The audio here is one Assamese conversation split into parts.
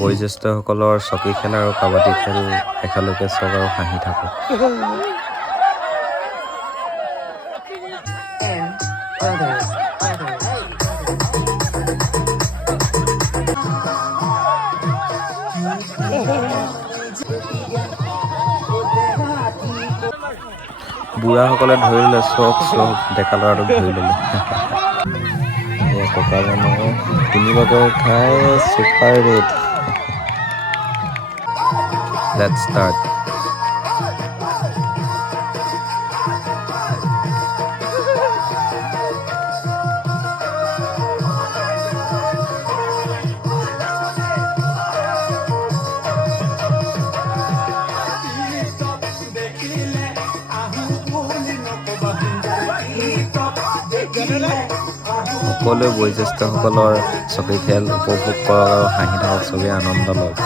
বয়োজ্যেষ্ঠসকলৰ চকী খেল আৰু কাবাডী খেল একেলগে চাওক আৰু হাঁহি থাকক। বুঢ়াসকলে ধৰি ল'লে চখ ডেকা ল'ৰাটোক ধৰি ল'লে। এয়া ককা মানুহ তিনিবাকৰ খাই ছুপাৰ ৰেড। Let's start. সকলোৱে বয়োজ্যেষ্ঠসকলৰ চকী খেল উপভোগ কৰক আৰু হাঁহি থাকক, চবেই আনন্দ লওক।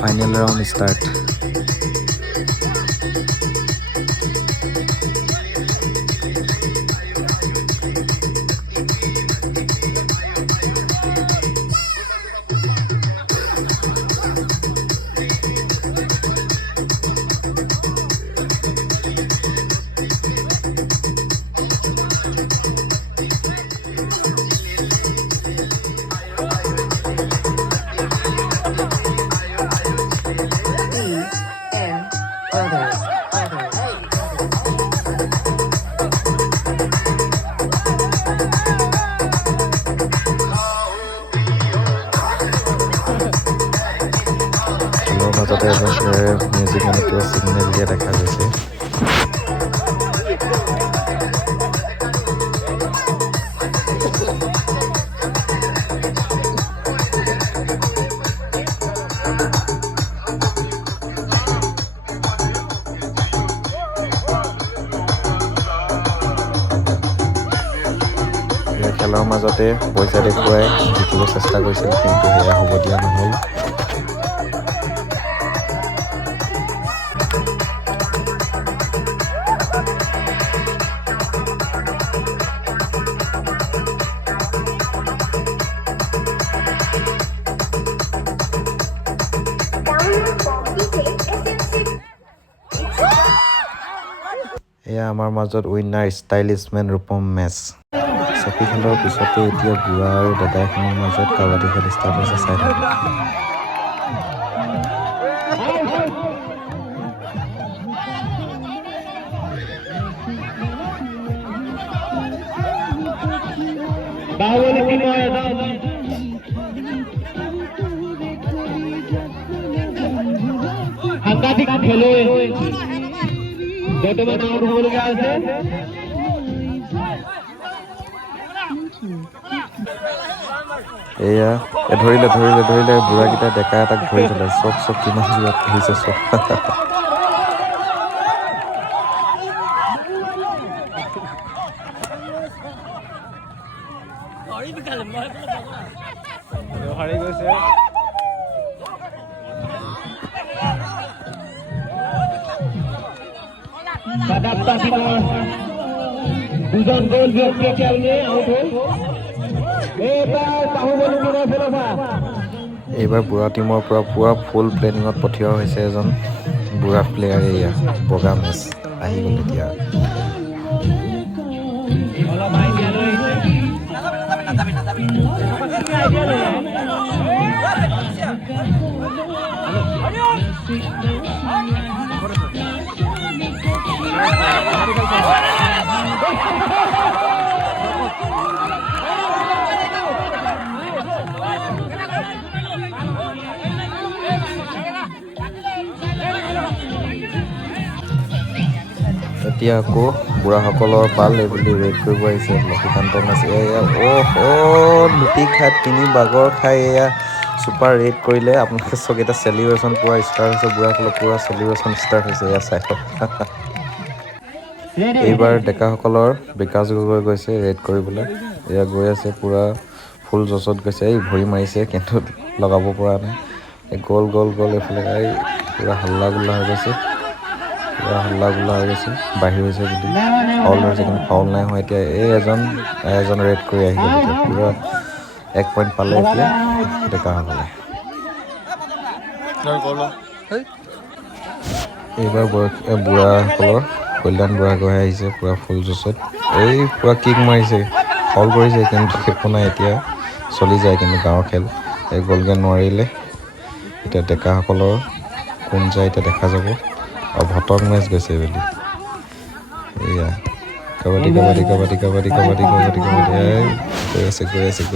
Final round start. খেলৰ মাজতে এজন প্লেয়াৰে মিউজিক মানে কিবা ছিগনেল দিয়া দেখা গৈছে। খেলৰ মাজতে পইচা দেখুৱাই জিকিব চেষ্টা কৰিছিল, কিন্তু সেয়া হ'ব দিয়া নহ'ল। এয়া আমাৰ মাজত উইনাৰ ষ্টাইলিছ মেন ৰূপম মেচ। চকী খেলৰ পিছতে এতিয়া বুঢ়া আৰু দাদাখিনিৰ মাজত কাবাডী খেল ষ্টাৰ্ট হৈছে, চাই থাকক। সাংঘাতিক খেলুৱৈ বৰ্তমান আউট হ'বলগীয়া আছে। এয়া ধৰিলে বুঢ়াকেইটা ডেকা এটাক ধৰি থলে। চব কিমান জোৰত আহিছে চব। দুজন গোল ব্যক্তি এতিয়ালৈকে আউট হ'ল। এইবাৰ বুঢ়া টিমৰ পৰা পুৰা ফুল প্লেনিঙত পঠিওৱা হৈছে এজন বুঢ়া প্লেয়াৰ। এয়া বগা মেচ আহি গ'ল এতিয়া। এতিয়া আকৌ বুঢ়াসকলৰ পাল এইবুলি ৰেড কৰিব আহিছে লক্ষীকান্ত মেচ। এয়া লুটি খাই 3 বাগৰ খাই এয়া ছুপাৰ ৰেড কৰিলে। আপোনালোকে চাওক, এটা চেলিব্ৰেশ্যন পুৰা ষ্টাৰ্ট হৈছে। বুঢ়াসকলৰ পুৰা চেলিব্ৰেশ্যন ষ্টাৰ্ট হৈছে, এয়া চাই লওক। এইবাৰ ডেকাসকলৰ বিকাশ গগৈ গৈছে ৰেড কৰিবলৈ। এয়া গৈ আছে পুৰা ফুল জছত গৈছে। এই ভৰি মাৰিছে কিন্তু লগাব পৰা নাই। গ'ল এইফালে পুৰা হাল্লা গোল্লা হৈ গৈছে। বাহিৰ হৈছে বুলি ফাউল হৈছে, কিন্তু ফাউল নাই হোৱা। এতিয়া এজন ৰেড কৰি আহি গ'ল। এতিয়া পুৰা 1 পইণ্ট পালে এতিয়া ডেকাসকলে। এইবাৰ বুঢ়াসকলৰ কল্যাণ বুঢ়াগোহাঁই আহিছে পুৰা ফুল জছত। পুৰা কিক মাৰিছে, ফাউল কৰিছে, কিন্তু একো নাই। এতিয়া চলি যায়, কিন্তু গাঁৱৰ খেল গ'লগৈ নোৱাৰিলে। এতিয়া ডেকাসকলৰ কোন যায় এতিয়া দেখা যাব। ভটক মেচ গৈছে বুলি। এয়া কাবাডী গৈ আছে।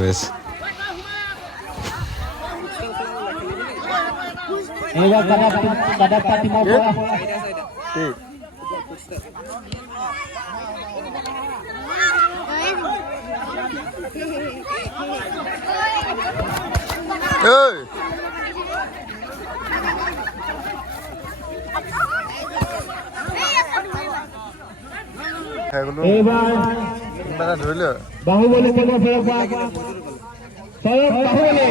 বাহুবলী টিমৰ ফালৰ পৰা বাহুবলী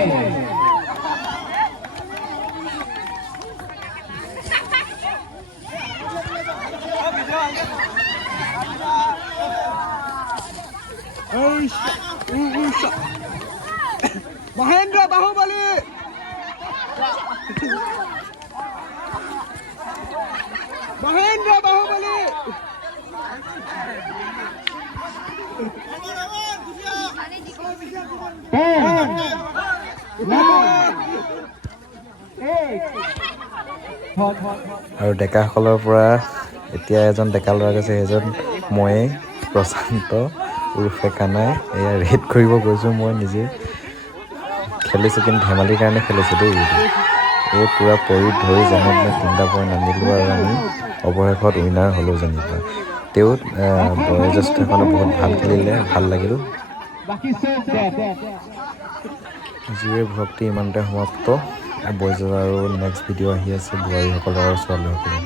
মহেন্দ্ৰ বাহুবলী মহেন্দ্ৰ বাহুবলী আৰু ডেকাসকলৰ পৰা এতিয়া এজন ডেকা ল'ৰা গৈছে, সেইজন ময়ে প্ৰশান্ত উৰ্ফে কানাই। এয়া ৰেড কৰিব গৈছোঁ মই নিজে। খেলিছোঁ কিন্তু ধেমালিৰ কাৰণে খেলিছোঁ দেই। এই পূৰা পৰি ধৰি যেনে তেনে 3টা পইণ্ট আনিলোঁ আৰু আমি অৱশেষত উইনাৰ হ'লোঁ যেনিবা। তেওঁ বয়োজ্যেষ্ঠসকলে বহুত ভাল খেলিলে, ভাল লাগিল। আজিৰ ভ্লগটি ইমানতে সমাপ্ত। বয়জ আৰু নেক্সট ভিডিঅ' আহি আছে বোৱাৰীসকলৰ আৰু ছোৱালীসকলৰ।